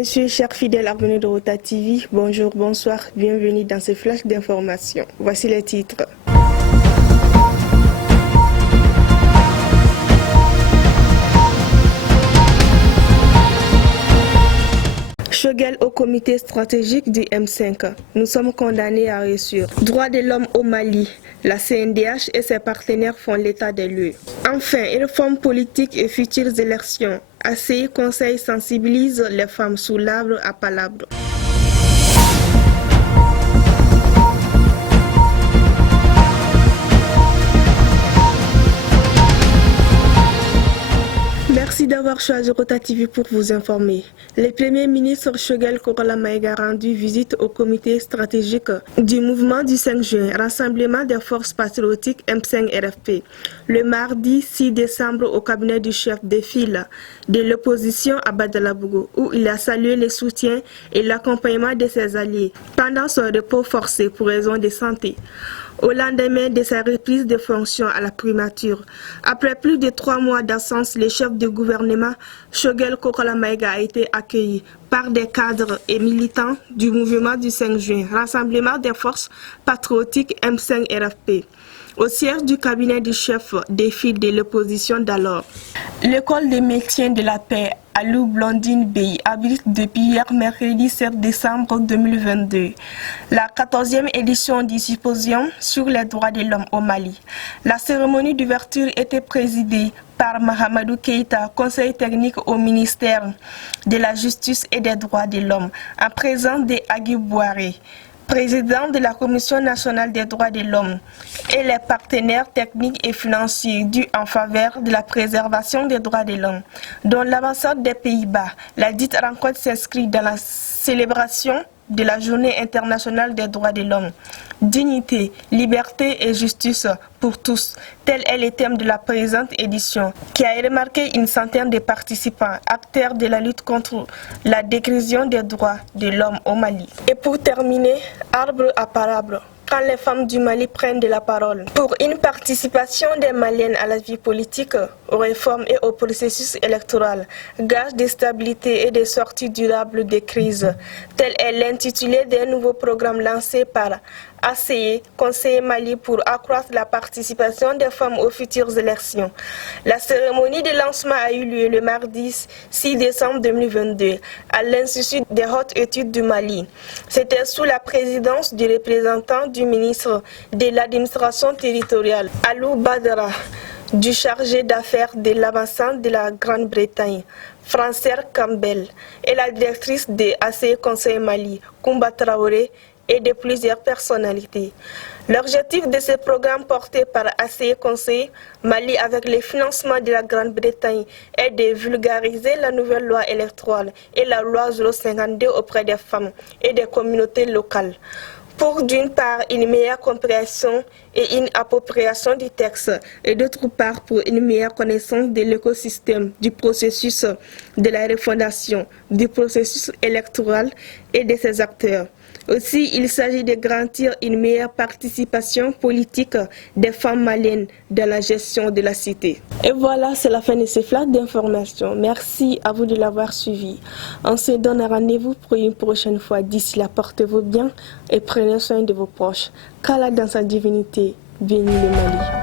messieurs, chers fidèles abonnés de Rota TV, bonjour, bonsoir, bienvenue dans ce flash d'information. Voici les titres. Choguel au comité stratégique du M5. Nous sommes condamnés à réussir. Droits de l'homme au Mali. La CNDH et ses partenaires font l'état des lieux. Enfin, réforme politique et futures élections. ACI Conseil sensibilise les femmes sous l'arbre à palabre. Merci d'avoir choisi Rota TV pour vous informer. Le Premier ministre Choguel Korola Maïga a rendu visite au comité stratégique du mouvement du 5 juin, Rassemblement des forces patriotiques M5-RFP, le mardi 6 décembre au cabinet du chef de file de l'opposition à Badalabougou, où il a salué le soutien et l'accompagnement de ses alliés pendant son repos forcé pour raison de santé. Au lendemain de sa reprise de fonction à la primature, après plus de 3 mois d'absence, le chef du gouvernement, Choguel Korola Maïga, a été accueilli par des cadres et militants du mouvement du 5 juin, Rassemblement des forces patriotiques M5-RFP, au siège du cabinet du chef des files de l'opposition d'alors. L'école des métiers de la paix Alou Blondine Bey abrite depuis hier mercredi 7 décembre 2022 la 14e édition du symposium sur les droits de l'homme au Mali. La cérémonie d'ouverture était présidée par Mahamadou Keïta, conseiller technique au ministère de la Justice et des droits de l'homme, en présence de Agui Bouaré, président de la Commission nationale des droits de l'homme, et les partenaires techniques et financiers dus en faveur de la préservation des droits de l'homme, dont l'ambassade des Pays-Bas. La dite rencontre s'inscrit dans la célébration de la Journée internationale des droits de l'homme. Dignité, liberté et justice pour tous, tel est le thème de la présente édition, qui a remarqué une centaine de participants, acteurs de la lutte contre la dégradation des droits de l'homme au Mali. Et pour terminer, arbre à palabre, quand les femmes du Mali prennent de la parole pour une participation des Maliennes à la vie politique, aux réformes et au processus électoral, gage de stabilité et de sortie durable des crises. Tel est l'intitulé d'un nouveau programme lancé par ACI, Conseil Mali, pour accroître la participation des femmes aux futures élections. La cérémonie de lancement a eu lieu le mardi 6 décembre 2022 à l'Institut des hautes études du Mali. C'était sous la présidence du représentant du ministre de l'administration territoriale, Alou Badara, du chargé d'affaires de l'ambassade de la Grande-Bretagne, Francère Campbell, et la directrice de ACI Conseil Mali, Koumba Traoré, et de plusieurs personnalités. L'objectif de ce programme porté par ACI Conseil Mali avec le financement de la Grande-Bretagne est de vulgariser la nouvelle loi électorale et la loi 052 auprès des femmes et des communautés locales, pour d'une part une meilleure compréhension et une appropriation du texte, et d'autre part pour une meilleure connaissance de l'écosystème, du processus de la refondation, du processus électoral et de ses acteurs. Aussi, il s'agit de garantir une meilleure participation politique des femmes maliennes dans la gestion de la cité. Et voilà, c'est la fin de ce flash d'information. Merci à vous de l'avoir suivi. On se donne rendez-vous pour une prochaine fois. D'ici là, portez-vous bien et prenez soin de vos proches. Qu'Allah dans sa divinité bénisse le Mali.